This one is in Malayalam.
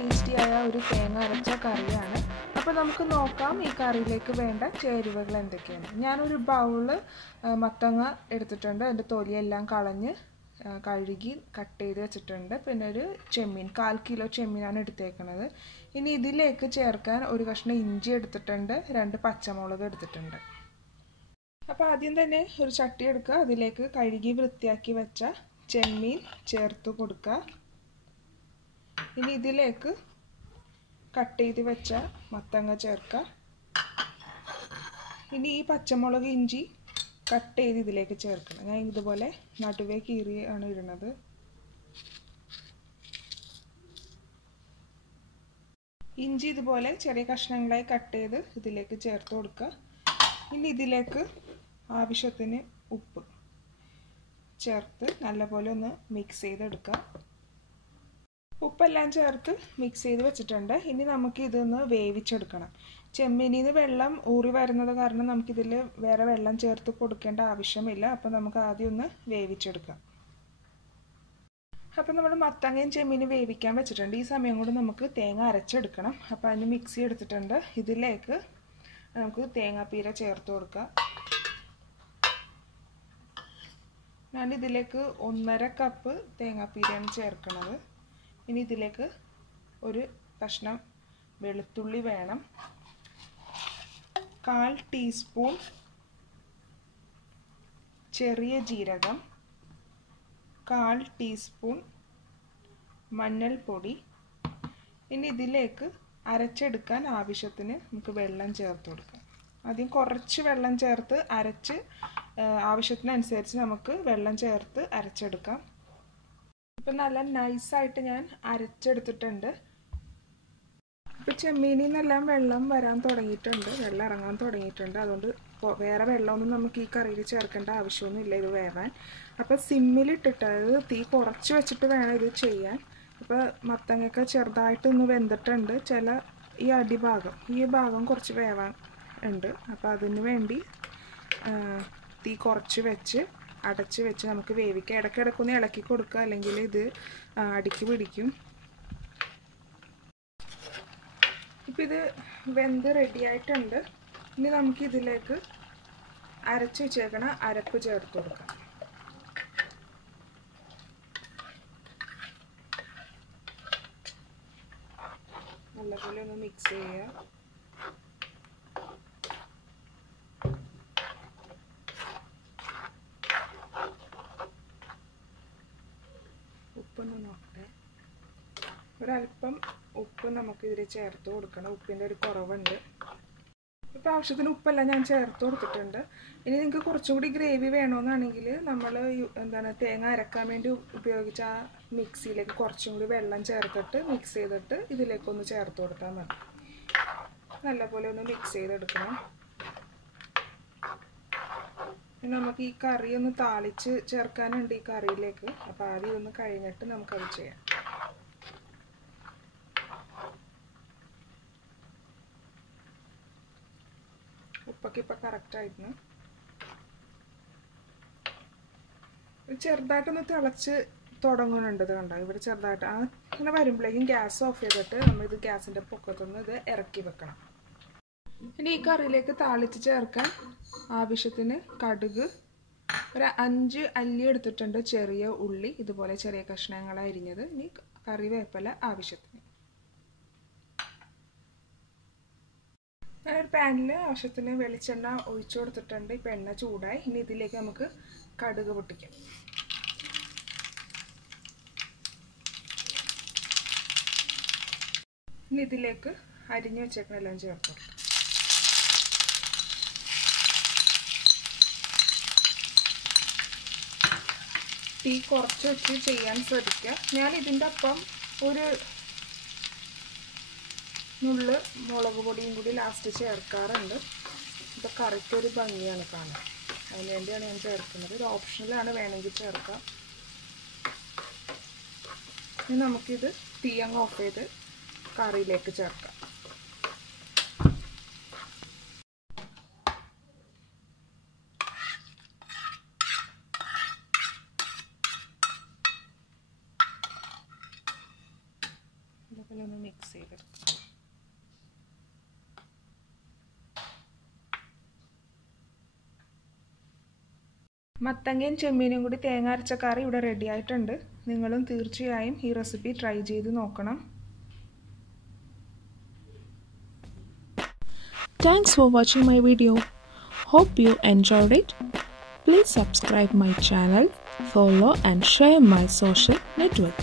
ടേസ്റ്റിയായ ഒരു തേങ്ങ അരച്ച കറിയാണ്. അപ്പോൾ നമുക്ക് നോക്കാം ഈ കറിയിലേക്ക് വേണ്ട ചേരുവകൾ എന്തൊക്കെയാണ്. ഞാനൊരു ബൗള് മത്തങ്ങ എടുത്തിട്ടുണ്ട്. അതിൻ്റെ തൊലിയെല്ലാം കളഞ്ഞ് കഴുകി കട്ട് ചെയ്ത് വെച്ചിട്ടുണ്ട്. പിന്നെ ഒരു ചെമ്മീൻ 1/4 കിലോ ചെമ്മീനാണ് എടുത്തേക്കുന്നത്. ഇനി ഇതിലേക്ക് ചേർക്കാൻ ഒരു കഷ്ണം ഇഞ്ചി എടുത്തിട്ടുണ്ട്, 2 പച്ചമുളക് എടുത്തിട്ടുണ്ട്. അപ്പോൾ ആദ്യം തന്നെ ഒരു ചട്ടി എടുക്കുക, അതിലേക്ക് കഴുകി വൃത്തിയാക്കി വെച്ച ചെമ്മീൻ ചേർത്ത് കൊടുക്കുക. ഇനി ഇതിലേക്ക് കട്ട് ചെയ്ത് വെച്ച മത്തങ്ങ ചേർക്കുക. ഇനി ഈ പച്ചമുളക് ഇഞ്ചി കട്ട് ചെയ്ത് ഇതിലേക്ക് ചേർക്കണം. ഞാൻ ഇതുപോലെ നടുവേ കീറിയാണ് ഇടുന്നത്. ഇഞ്ചി ഇതുപോലെ ചെറിയ കഷ്ണങ്ങളായി കട്ട് ചെയ്ത് ഇതിലേക്ക് ചേർത്ത് കൊടുക്കുക. ഇനി ഇതിലേക്ക് ആവശ്യത്തിന് ഉപ്പ് ചേർത്ത് നല്ലപോലെ ഒന്ന് മിക്സ് ചെയ്തെടുക്കുക. ഉപ്പെല്ലാം ചേർത്ത് മിക്സ് ചെയ്ത് വെച്ചിട്ടുണ്ട്. ഇനി നമുക്ക് ഇതൊന്ന് വേവിച്ചെടുക്കണം. ചെമ്മീനിൽ നിന്ന് വെള്ളം ഊറി വരുന്നത് കാരണം നമുക്കിതിൽ വേറെ വെള്ളം ചേർത്ത് കൊടുക്കേണ്ട ആവശ്യമില്ല. അപ്പോൾ നമുക്ക് ആദ്യം ഒന്ന് വേവിച്ചെടുക്കാം. അപ്പോൾ നമ്മൾ മത്തങ്ങയും ചെമ്മീനും വേവിക്കാൻ വെച്ചിട്ടുണ്ട്. ഈ സമയം കൊണ്ട് നമുക്ക് തേങ്ങ അരച്ചെടുക്കണം. അപ്പോൾ അതിന് മിക്സി എടുത്തിട്ടുണ്ട്. ഇതിലേക്ക് നമുക്ക് തേങ്ങാപ്പീര ചേർത്ത് കൊടുക്കാം. ഞാനിതിലേക്ക് 1.5 കപ്പ് തേങ്ങാപ്പീരയാണ് ചേർക്കുന്നത്. ഇനി ഇതിലേക്ക് ഒരു കഷ്ണം വെളുത്തുള്ളി വേണം, 1/4 ടീസ്പൂൺ ചെറിയ ജീരകം, 1/4 ടീസ്പൂൺ മഞ്ഞൾപ്പൊടി. ഇനി ഇതിലേക്ക് അരച്ചെടുക്കാൻ ആവശ്യത്തിന് നമുക്ക് വെള്ളം ചേർത്ത് കൊടുക്കാം. ആദ്യം കുറച്ച് വെള്ളം ചേർത്ത് അരച്ച് ആവശ്യത്തിനനുസരിച്ച് നമുക്ക് വെള്ളം ചേർത്ത് അരച്ചെടുക്കാം. ഇപ്പം നല്ല നൈസായിട്ട് ഞാൻ അരച്ചെടുത്തിട്ടുണ്ട്. ഇപ്പം ചെമ്മീനിൽ നിന്നെല്ലാം വെള്ളം വരാൻ തുടങ്ങിയിട്ടുണ്ട്, വെള്ളം ഇറങ്ങാൻ തുടങ്ങിയിട്ടുണ്ട്. അതുകൊണ്ട് വേറെ വെള്ളമൊന്നും നമുക്ക് ഈ കറിയിൽ ചേർക്കേണ്ട ആവശ്യമൊന്നുമില്ല ഇത് വേവാൻ. അപ്പോൾ സിമ്മിലിട്ടിട്ട്, അതായത് തീ കുറച്ച് വെച്ചിട്ട് വേണം ഇത് ചെയ്യാൻ. അപ്പോൾ മത്തങ്ങയൊക്കെ ചെറുതായിട്ടൊന്ന് വെന്തിട്ടുണ്ട്. ഈ ഭാഗം കുറച്ച് വേവാൻ ഉണ്ട്. അപ്പോൾ അതിന് വേണ്ടി തീ കുറച്ച് വെച്ച് അടച്ച് വെച്ച് നമുക്ക് വേവിക്കാം. ഇടയ്ക്കിടയ്ക്കൊന്ന് ഇളക്കി കൊടുക്കുക, അല്ലെങ്കിൽ ഇത് അടിക്ക് പിടിക്കും. ഇപ്പം ഇത് വെന്ത് റെഡിയായിട്ടുണ്ട്. ഇനി നമുക്ക് ഇതിലേക്ക് അരച്ച് വെച്ചേക്കണ അരപ്പ് ചേർത്ത് കൊടുക്കാം. നല്ലപോലെ ഒന്ന് മിക്സ് ചെയ്യുക. ഉപ്പൊന്ന് നോക്കട്ടെ. ഒരല്പം ഉപ്പ് നമുക്കിതിൽ ചേർത്ത് കൊടുക്കണം. ഉപ്പിൻ്റെ ഒരു കുറവുണ്ട്. ഇപ്പോൾ ആവശ്യത്തിന് ഉപ്പെല്ലാം ഞാൻ ചേർത്ത് കൊടുത്തിട്ടുണ്ട്. ഇനി നിങ്ങൾക്ക് കുറച്ചും കൂടി ഗ്രേവി വേണമെന്നാണെങ്കിൽ നമ്മൾ തേങ്ങ അരക്കാൻ വേണ്ടി ഉപയോഗിച്ച ആ മിക്സിയിലേക്ക് കുറച്ചും കൂടി വെള്ളം ചേർത്തിട്ട് മിക്സ് ചെയ്തിട്ട് ഇതിലേക്കൊന്ന് ചേർത്ത് കൊടുത്താൽ മതി. നല്ലപോലെ ഒന്ന് മിക്സ് ചെയ്തെടുക്കണം. നമുക്ക് ഈ കറി ഒന്ന് താളിച്ച് ചേർക്കാനുണ്ട് ഈ കറിയിലേക്ക്. അപ്പോൾ ആദ്യം ഒന്ന് കഴിഞ്ഞിട്ട് നമുക്കത് ചെയ്യാം. ഉപ്പൊക്കെ ഇപ്പം കറക്റ്റായിരുന്നു. ചെറുതായിട്ടൊന്ന് തിളച്ച് തുടങ്ങുന്നുണ്ട്. ഇത് കണ്ടോ, ഇവിടെ ചെറുതായിട്ട് അങ്ങനെ വരുമ്പോഴേക്കും ഗ്യാസ് ഓഫ് ചെയ്തിട്ട് നമ്മളിത് ഗ്യാസിൻ്റെ പൊക്കത്തുനിന്ന് ഇത് ഇറക്കി വെക്കണം. ഇനി ഈ കറിയിലേക്ക് താളിച്ച് ചേർക്കാൻ ആവശ്യത്തിന് കടുക്, ഒരു 5 അല്ലി എടുത്തിട്ടുണ്ട്, ചെറിയ ഉള്ളി ഇതുപോലെ ചെറിയ കഷ്ണങ്ങളായി അരിഞ്ഞത്. ഇനി കറിവേപ്പില ആവശ്യത്തിന്. ഞാനൊരു പാനിൽ ആവശ്യത്തിന് വെളിച്ചെണ്ണ ഒഴിച്ചു കൊടുത്തിട്ടുണ്ട്. ഇപ്പം എണ്ണ ചൂടായി. ഇനി ഇതിലേക്ക് നമുക്ക് കടുക് പൊട്ടിക്കാം. ഇനി ഇതിലേക്ക് അരിഞ്ഞു വെച്ചേക്കണെല്ലാം ചേർത്ത് കൊടുക്കാം. തീ കുറച്ച് വെച്ച് ചെയ്യാൻ ശ്രദ്ധിക്കുക. ഞാൻ ഇതിൻ്റെ ഒപ്പം ഒരു നുള്ള് മുളക് പൊടിയും കൂടി ലാസ്റ്റ് ചേർക്കാറുണ്ട്. ഇപ്പോൾ കറിക്കൊരു ഭംഗിയാണ് കാണാൻ, അതിന് വേണ്ടിയാണ് ഞാൻ ചേർക്കുന്നത്. ഇത് ഓപ്ഷണലാണ്, വേണമെങ്കിൽ ചേർക്കാം. ഇനി നമുക്കിത് തീ അങ്ങ് ഓഫ് ചെയ്ത് കറിയിലേക്ക് ചേർക്കാം. ഇതിലൊന്ന് മിക്സ് ചെയ്തെടുക്കാം. മത്തങ്ങയും ചെമ്മീനും കൂടി തേങ്ങ അരച്ച കറി ഇവിടെ റെഡി ആയിട്ടുണ്ട്. നിങ്ങളും തീർച്ചയായും ഈ റെസിപ്പി ട്രൈ ചെയ്ത് നോക്കണം. Thanks for watching my video. Hope you enjoyed it. Please subscribe my channel, follow and share my social network.